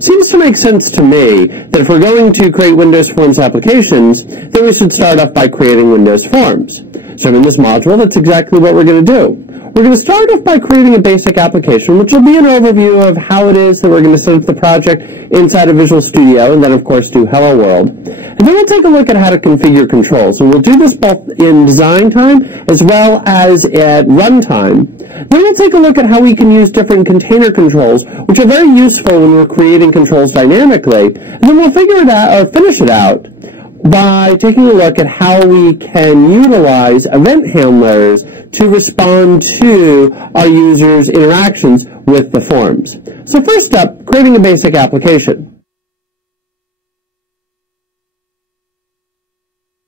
Seems to make sense to me that if we're going to create Windows Forms applications, then we should start off by creating Windows Forms. So in this module, that's exactly what we're going to do. We're going to start off by creating a basic application, which will be an overview of how it is that we're going to set up the project inside of Visual Studio, and then, of course, do Hello World. And then we'll take a look at how to configure controls. And we'll do this both in design time as well as at runtime. Then we'll take a look at how we can use different container controls, which are very useful when we're creating controls dynamically. And then we'll figure it out, or finish it out, by taking a look at how we can utilize event handlers to respond to our users' interactions with the forms. So first up, creating a basic application.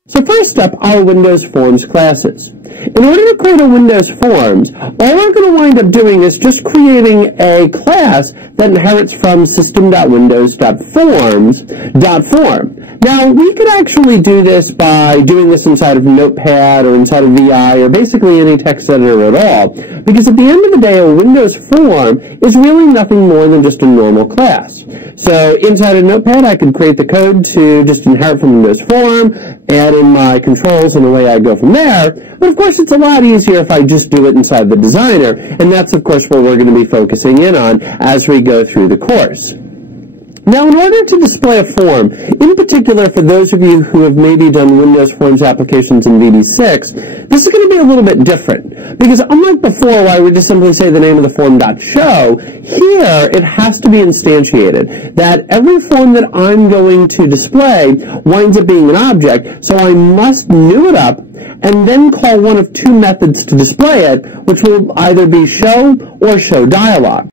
So first up, our Windows Forms classes. In order to create a Windows Forms, all we're going to wind up doing is just creating a class that inherits from system.windows.forms.form. Now, we could actually do this by doing this inside of Notepad or inside of VI or basically any text editor at all, because at the end of the day, a Windows Form is really nothing more than just a normal class. So inside of Notepad, I could create the code to just inherit from Windows Form, add in my controls, and away I go from there. But of course, it's a lot easier if I just do it inside the designer, and that's of course what we're going to be focusing in on as we go through the course. Now, in order to display a form, in particular for those of you who have maybe done Windows Forms applications in VB6, this is going to be a little bit different. Because unlike before, where I would just simply say the name of the form.show, here it has to be instantiated. That every form that I'm going to display winds up being an object, so I must new it up and then call one of two methods to display it, which will either be show or show dialog.